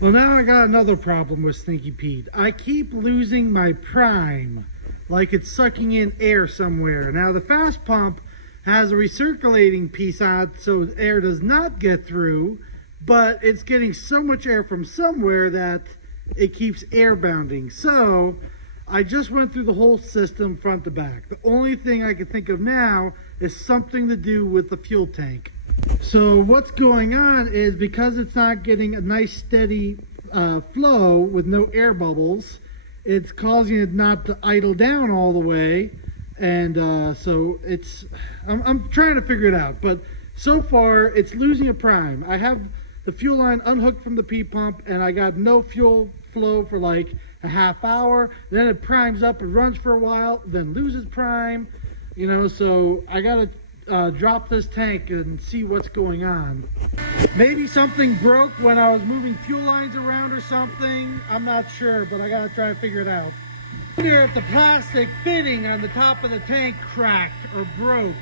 Well, now I got another problem with Stinky Pete. I keep losing my prime, like it's sucking in air somewhere. Now the fast pump has a recirculating piece on it so air does not get through, but it's getting so much air from somewhere that it keeps air bounding. So I just went through the whole system front to back. The only thing I can think of now is something to do with the fuel tank. So what's going on is, because it's not getting a nice steady flow with no air bubbles, it's causing it not to idle down all the way. And so I'm trying to figure it out, but so far it's losing a prime. I have the fuel line unhooked from the P pump and I got no fuel flow for like a half hour. Then it primes up and runs for a while, then loses prime, you know. So I gotta drop this tank and see what's going on. Maybe something broke when I was moving fuel lines around or something. I'm not sure, but I gotta try to figure it out. Here, if the plastic fitting on the top of the tank cracked or broke,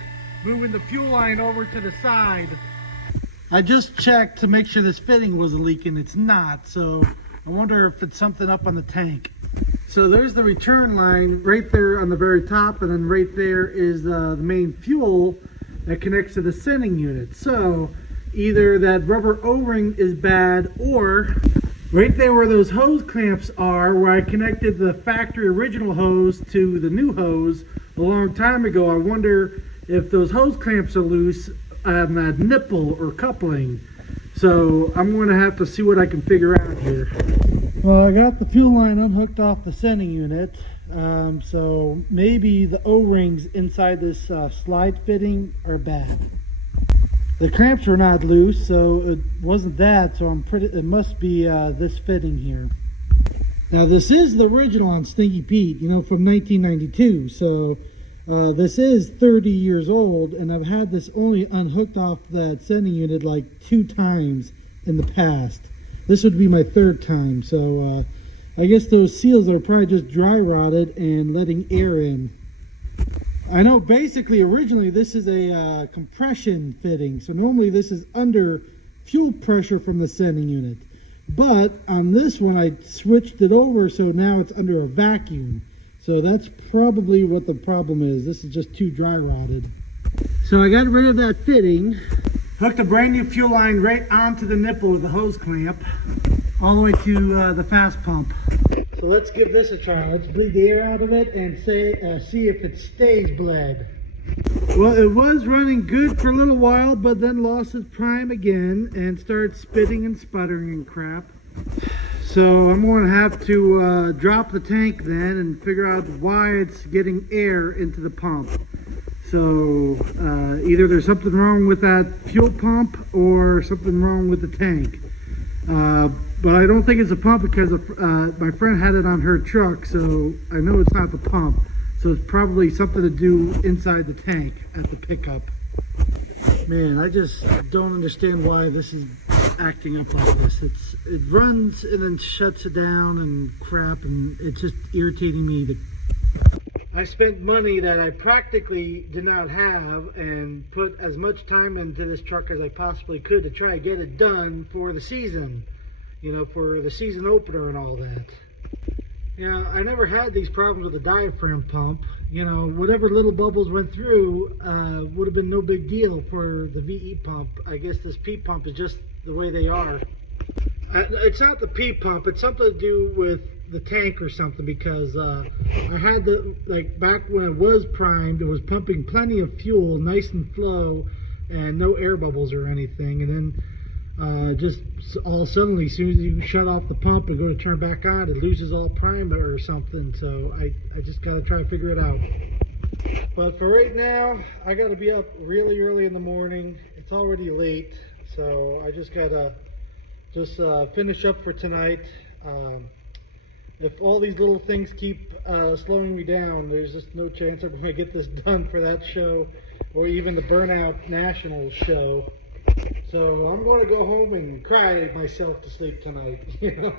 moving the fuel line over to the side. I just checked to make sure this fitting wasn't leaking. It's not, so I wonder if it's something up on the tank. So there's the return line right there on the very top, and then right there is the main fuel that connects to the sending unit. So either that rubber O-ring is bad, or right there where those hose clamps are, where I connected the factory original hose to the new hose a long time ago, I wonder if those hose clamps are loose on that nipple or coupling. So I'm going to have to see what I can figure out here. Well, I got the fuel line unhooked off the sending unit, so maybe the O-rings inside this slide fitting are bad. The clamps were not loose, so it wasn't that, so it must be this fitting here. Now this is the original on Stinky Pete, you know, from 1992, so this is 30 years old, and I've had this only unhooked off that sending unit like 2 times in the past. This would be my 3rd time, so I guess those seals are probably just dry rotted and letting air in. I know basically originally this is a compression fitting, so normally this is under fuel pressure from the sending unit. But on this one I switched it over, so now it's under a vacuum. So that's probably what the problem is. This is just too dry rotted. So I got rid of that fitting, hooked a brand new fuel line right onto the nipple with the hose clamp, all the way to the fast pump. So let's give this a try. Let's bleed the air out of it and see if it stays bled. Well, it was running good for a little while, but then lost its prime again and started spitting and sputtering and crap. So I'm going to have to drop the tank then and figure out why it's getting air into the pump. So either there's something wrong with that fuel pump or something wrong with the tank. But I don't think it's a pump because my friend had it on her truck, so I know it's not the pump. So it's probably something to do inside the tank at the pickup. Man, I just don't understand why this is acting up like this. It runs and then shuts it down and crap, and it's just irritating me. I spent money that I practically did not have and put as much time into this truck as I possibly could to try to get it done for the season, you know, for the season opener and all that. You know, I never had these problems with the diaphragm pump. You know, whatever little bubbles went through would have been no big deal for the VE pump. I guess this P pump is just the way they are. It's not the P pump, it's something to do with the tank or something, because I had back when it was primed, it was pumping plenty of fuel, nice and flow, and no air bubbles or anything. And then just all suddenly, as soon as you shut off the pump and go to turn back on, it loses all prime or something. So I just got to try to figure it out. But for right now, I got to be up really early in the morning. It's already late, so I just got to finish up for tonight. If all these little things keep slowing me down, there's just no chance I'm going to get this done for that show, or even the Burnout Nationals show. So I'm going to go home and cry myself to sleep tonight. You know?